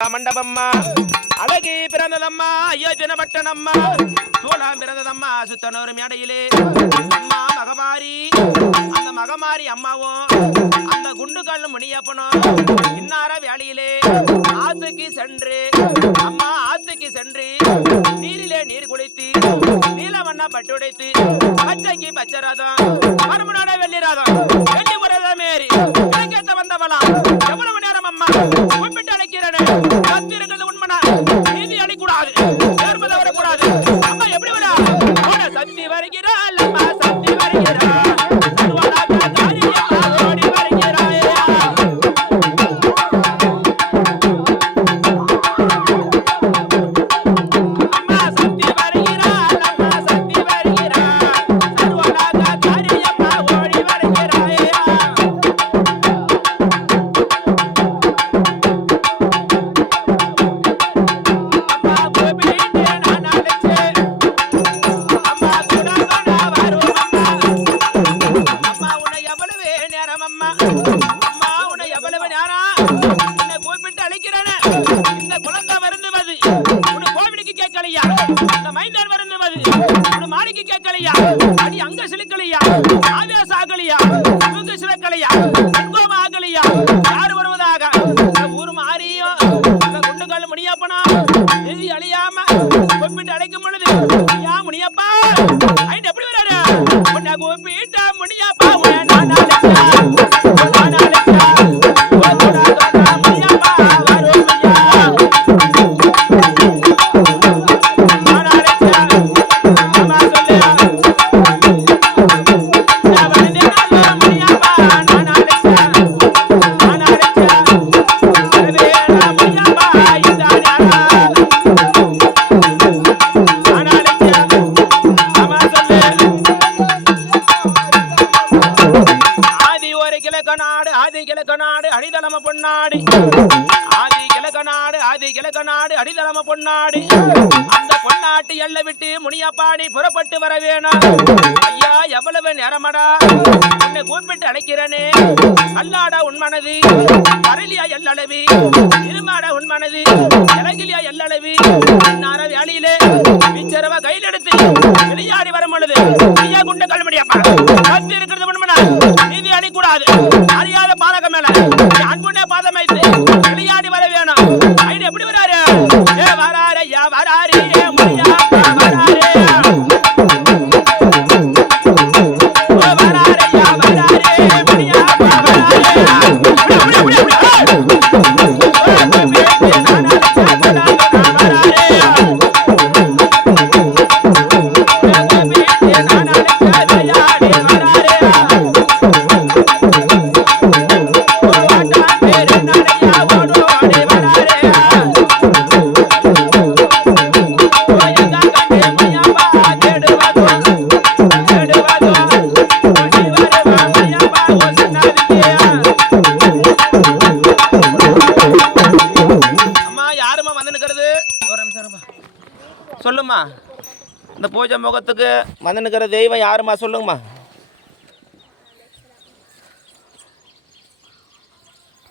மண்டபம்மா அழகி பிறந்ததம்மா ஐயோ தினப்பட்டனம்மா சூழாம் பிறந்ததம்மா சுத்தனூர் மேடையிலே. அம்மா மகமாரி அந்த மகமாரி அம்மாவும் அந்த குண்டுகல் முனியப்பனும் இன்னார வேலையிலே ஆத்துக்கு சென்று அம்மா ஆத்துக்கு சென்று நீரிலே நீர் குளித்து நீலவண்ண பட்டுடைத்து பச்சைக்கு பச்சை ரதம் மறுமனோட வெள்ளி ரதம் வெள்ளி நேரம் அழைக்கிறேன். கத்தி நீதி நேரம் அம்மா அம்மா உன்னை எவ்வளவு யாரா உன்னை கூப்பிட்டு அழைக்கிறேன் இந்த குழந்தை வருந்துவது உன் கோவிலுக்கு கேட்கலையா இந்த மைந்தர் வருந்துவது உன் மாடிக்கு கேட்கலையா அடி அங்க சிலுக்கலையா ஆவேச ஆகலையா தூங்கு சிலக்கலையா அன்பம் ஆகலையா யார் வருவதாக இந்த ஊர் மாறியும் இந்த குண்டுகள் முடியப்பனா எதி அழியாம கூப்பிட்டு அழைக்கும் பொழுது ஐயா முனியப்பா ஐட்டு எப்படி வராரு உன்னை கூப்பிட்ட கிழக்கு நாடு அடிதளம பொன்னாடி. ஆதி கிழக்கு நாடு ஆதி கிழக்கு நாடு அடிதளம பொன்னாடி. அந்த பொன்னாட்டு எல்ல விட்டு முனியப்பாடி புறப்பட்டு வர ஐயா எவ்வளவு நேரமடா? உன்னை கூப்பிட்டு அழைக்கிறனே. அல்லாடா உன் மனது அரளியா எல்லளவி இருமாடா உன் மனது இலகிலியா எல்லளவி நார வேலையிலே மிச்சரவ கையில் எடுத்து வெளியாடி வரும் பொழுது ஐயா குண்ட கல்மடியப்பா இருக்கிறது உண்மனா நீதி அடிக்கூடாது சொல்லுமா இந்த பூஜை முகத்துக்கு வந்து நிற்கிற தெய்வம் யாரும்மா சொல்லுங்கம்மா.